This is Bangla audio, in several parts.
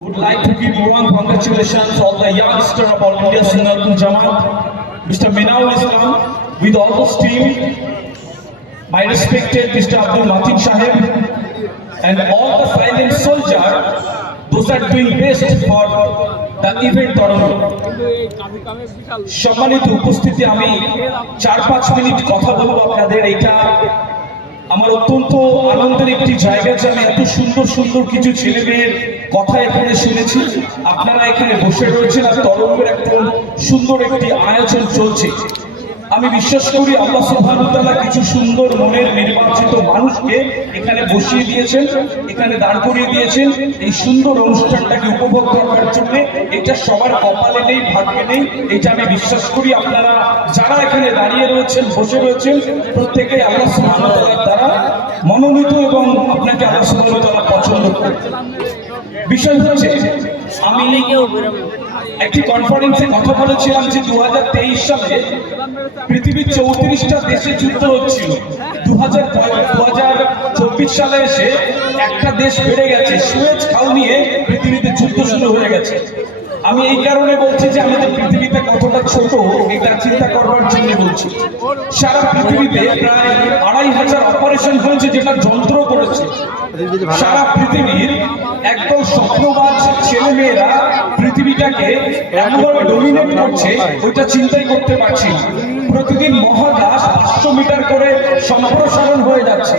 Would like to give warm congratulations all the youngster of All India Sunnatul Jamaat, Mr. Minaul Islam, with all this team, my respected Mr. Abdul Matin Sahib, and all the silent soldier, those are doing best for the event Toronto. সম্মানিত উপস্থিতি আমি চার পাঁচ মিনিট কথা বলব আপনাদের এটা আমার অত্যন্ত আনন্দের একটি জায়গা যে আমি এত সুন্দর সুন্দর কিছু ছেলে কথা এখানে শুনেছি। আপনারা এখানে বসে রয়েছেন আর তরঙ্গের একদম সুন্দর একটি আয়োজন চলছে। আমি বিশ্বাস করি আল্লাহ সুবহানাহু কিছু সুন্দর মনের নির্বাচিত মানুষকে এখানে বসিয়ে দিয়েছেন, এখানে দাঁড় করিয়ে দিয়েছেন। এই সুন্দর অনুষ্ঠানটাকে উপভোগ করার জন্য এটা সবার কপালে নেই, ভাগ্যে নেই, এটা আমি বিশ্বাস করি। আপনারা যারা এখানে দাঁড়িয়ে রয়েছেন, বসে রয়েছেন, প্রত্যেকে আল্লাহ সুবহানাহু তাআলার দ্বারা মনোনীত এবং আপনাকে আল্লাহ সুবহানাহু পছন্দ করে বিষয় হচ্ছে, আমি একটি কনফারেন্সে কথা বলেছিলাম যে দু হাজার তেইশ সালে পৃথিবীর চৌত্রিশটা দেশে যুদ্ধ হচ্ছিল। দু হাজার চব্বিশ সালে এসে একটা দেশ বেড়ে গেছে, সুয়েজ খাল নিয়ে পৃথিবীতে যুদ্ধ শুরু হয়ে গেছে। আমি এই কারণে বলছি যে আমাদের পৃথিবীতে কতটা ছোট, এটা চিন্তা করবার জন্য বলছি। সারা পৃথিবীতে প্রায় আড়াই হাজার অপারেশন হয়েছে যেটা যন্ত্র করেছে। সারা পৃথিবীর একদম স্বপ্নবাজ ছেলে মেয়েরা পৃথিবীটাকে এমনভাবে ডমিনেট করছে, ওইটা চিন্তাই করতে পারছি প্রতিদিন মহাকাশ পাঁচশো মিটার করে সম্প্রসারণ হয়ে যাচ্ছে।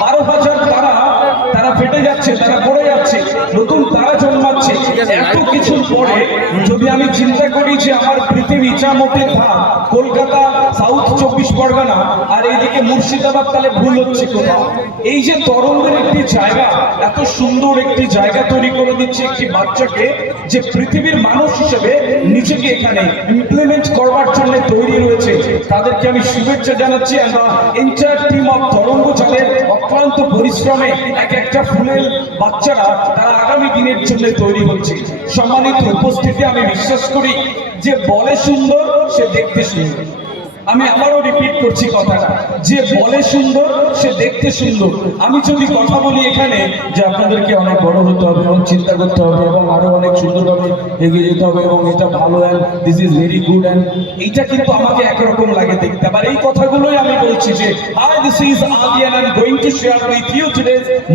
বারো হাজার তারা তারা ফেটে যাচ্ছে, তারা পড়ে যাচ্ছে। নতুন কিছুর পরে যদি আমি চিন্তা করি যে আমার পৃথিবী ইচামতের থাক কলকাতা চব্বিশ পরগনা আর এইদিকে মুর্শিদাবাদ তাহলে ভুল হচ্ছে কোথাও। এই যে তরঙ্গের একটি জায়গা, এত সুন্দর একটি জায়গা তৈরি করে দিচ্ছে একটি বাচ্চাকে যে পৃথিবীর মানুষ হিসেবে নিজেকে এখানে ইমপ্লিমেন্ট করবার জন্য তৈরি রয়েছে। তাদেরকে আমি শুভেচ্ছা জানাচ্ছি আমরা এন্টায়ার টিম অফ তরঙ্গ চালের অক্লান্ত পরিশ্রমে এক একটা ফুলের বাচ্চারা তারা আগামী দিনের জন্য তৈরি হচ্ছে। সম্মানিত উপস্থিতি, আমি বিশ্বাস করি যে বলে সুন্দর, সে দেখতে সুন্দর। আমি আবারও রিপিট করছি কথাটা। যে বলে সুন্দর, সে দেখতে সুন্দর। আমি যদি কথা বলি এখানে যে আপনাদেরকে অনেক বড় হতে হবে এবং চিন্তা করতে হবে এবং আরও অনেক সুন্দরভাবে এগিয়ে যেতে হবে এবং এটা ভালো and this is very good and এইটা কিন্তু আমাকে একরকম লাগে দেখতে। আবার এই কথাগুলোই আমি বলছি যে hi this is Adi and I am going to share with you today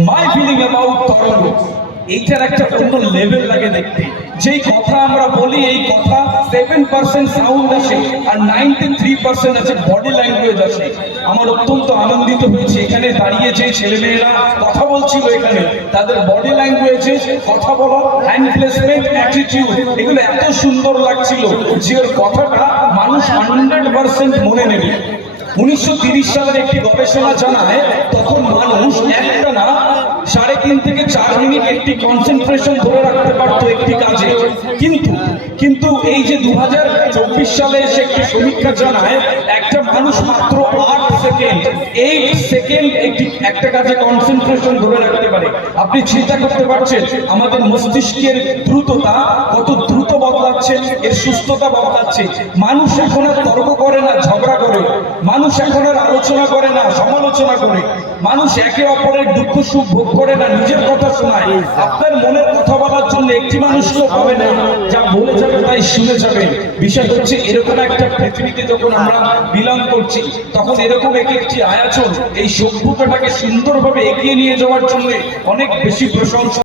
my feeling about Taranga এইটার একটা অন্য লেভেল লাগে দেখতে। যেই কথা আমরা বলি, এই কথা সেভেন পার্সেন্ট সাউন্ড আসে আর নাইনটি থ্রি পার্সেন্ট আছে বডি ল্যাঙ্গুয়েজ আছে আমার অত্যন্ত আনন্দিত হয়েছে। এখানে দাঁড়িয়ে যে ছেলেমেয়েরা কথা বলছিল এখানে, তাদের বডি ল্যাঙ্গুয়েজে কথা বলা হ্যান্ড প্লেসমেন্ট অ্যাটিটিউড এগুলো এত সুন্দর লাগছিল যে ওর কথাটা মানুষ হান্ড্রেড পার্সেন্ট মনে নেবে। উনিশশো তিরিশ সালের একটি গবেষণা জানায়, তখন মানুষ একটা না সাড়ে তিন থেকে চার মিনিট একটি কনসেন্ট্রেশন ধরে রাখতে পারতো একটি কাজে। কিন্তু কিন্তু এই যে দুহাজার চব্বিশ সালে এসে একটি সমীক্ষা জানায়, একটা মানুষ মাত্র আট সেকেন্ড এইট সেকেন্ড একটি, একটা কাজে কনসেন্ট্রেশন ধরে রাখতে পারে। আপনি চিন্তা করতে পারছেন, আমাদের মস্তিষ্কের দ্রুততা কত দ্রুত বদলাচ্ছে, এর সুস্থতা বদলাচ্ছে। মানুষ এখন আর তর্ক করে না, ঝগড়া করে। মানুষ এখন আর আলোচনা করে না, সমালোচনা করে। মানুষ একে অপরের দুঃখ, সুখ ভোগ করে না, নিজের কথা শোনায়। আপনার মনের কথা বলার জন্য একটি মানুষ তো হবে না, যা বলে যাবে তাই শুনে যাবে। বিষয় হচ্ছে, এরকম একটা পৃথিবীতে যখন আমরা বিলং করছি, তখন এরকম এক একটি আয়াচন এই সভ্যতাটাকে সুন্দরভাবে এগিয়ে নিয়ে যাওয়ার জন্য অনেক বেশি প্রশংসা